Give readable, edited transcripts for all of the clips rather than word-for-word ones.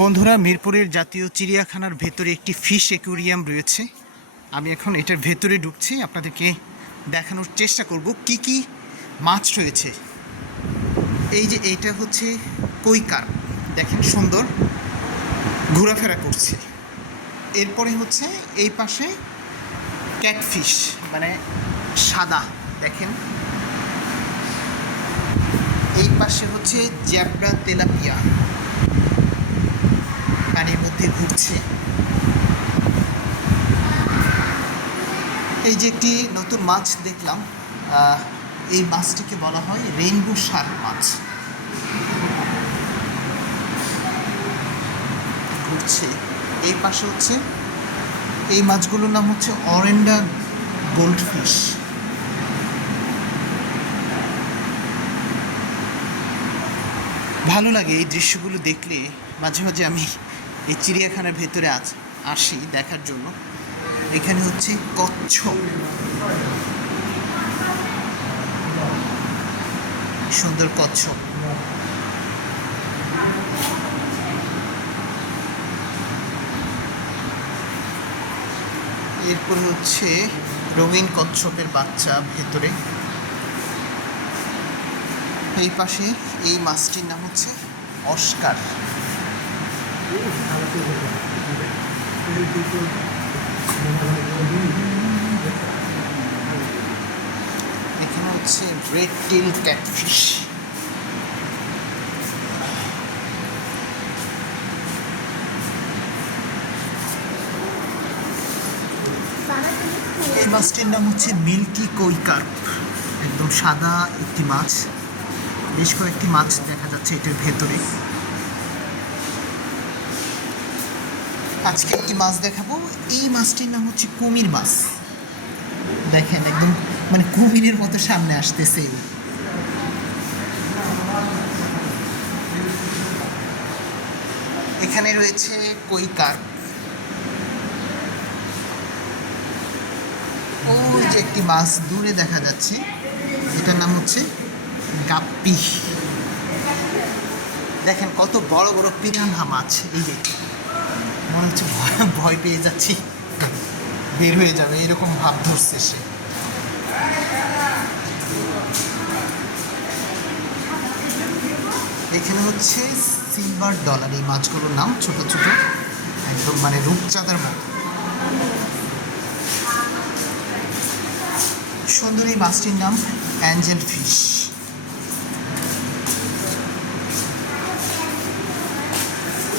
বন্ধুরা, মিরপুরের জাতীয় চিড়িয়াখানার ভেতরে একটি ফিশ অ্যাকুয়ারিয়াম রয়েছে। আমি এখন এটার ভেতরে ঢুকছি, আপনাদেরকে দেখানোর চেষ্টা করব কি কি মাছ রয়েছে। এই যে এটা হচ্ছে কই কার্প, দেখেন সুন্দর ঘোরাফেরা করছে। এরপরে হচ্ছে এই পাশে ক্যাটফিশ, মানে সাদা, দেখেন। এই পাশে হচ্ছে জ্যাবরা তেলাপিয়া, পানির মধ্যে ঘুরছে। এই যে একটি নতুন মাছ দেখলাম, এই মাছটিকে বলা হয় রেইনবো শার্ক মাছ, ঘুরছে। এই পাশে হচ্ছে এই মাছগুলোর নাম হচ্ছে অরেন্ডা গোল্ডফিশ। ভালো লাগে এই দৃশ্যগুলো দেখলে। মাঝে মাঝে আমি এই চিড়িয়াখানার ভেতরে আসি দেখার জন্য। এখানে হচ্ছে কচ্ছপ, সুন্দর কচ্ছপ। এরপর হচ্ছে রঙিন কচ্ছপের বাচ্চা ভেতরে। এই পাশে এই মাছটির নাম হচ্ছে অস্কার। এখানে হচ্ছে রেড টেল ক্যাটফিশ। এই মাছটির নাম হচ্ছে মিল্কি কই কার্প, একদম সাদা একটি মাছ। বেশ কয়েকটি মাছ দেখা যাচ্ছে এটার ভেতরে। আজকে একটি মাছ দেখাবো। এই মাছটির নাম হচ্ছে কুমির মাছ। দেখেন একদম মানে কুমিরের মতো সামনে আসতেছে। এখানে রয়েছে কই কার্প। ওই যে একটি মাছ দূরে দেখা যাচ্ছে, এটার নাম হচ্ছে গাপ্পি। দেখেন কত বড় বড় পিরানহা মাছ। এই যে মনে হচ্ছে ভয় পেয়ে যাচ্ছি, বের হয়ে যাবে এরকম ভাব ধরছে সে। এখানে হচ্ছে সিলভার ডলার, এই মাছগুলোর নাম। ছোট ছোট একদম মানে রূপচাঁদার মতো সুন্দর। এই মাছটির নাম অ্যাঞ্জেল ফিশ।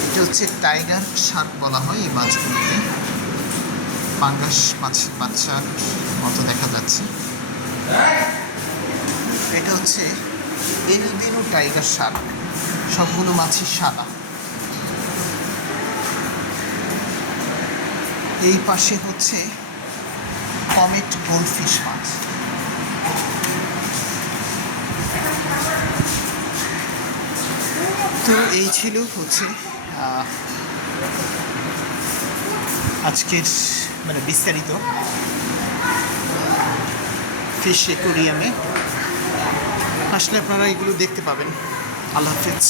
এটা হচ্ছে টাইগার শার্ক বলা হয় এই মাছগুলোকে। পাঙ্গাস মাছের বাচ্চার মতো দেখা যাচ্ছে। এটা হচ্ছে এলবিনো টাইগার শার্ক। সবগুলো মাছই সাদা। এই পাশে হচ্ছে কমেট গোল্ডফিশ মাছ। তো এই ছিল হচ্ছে আজকের মানে বিস্তারিত ফিশ অ্যাকুয়ারিয়ামে আসলে আপনারা এগুলো দেখতে পাবেন। আল্লাহ হাফেজ।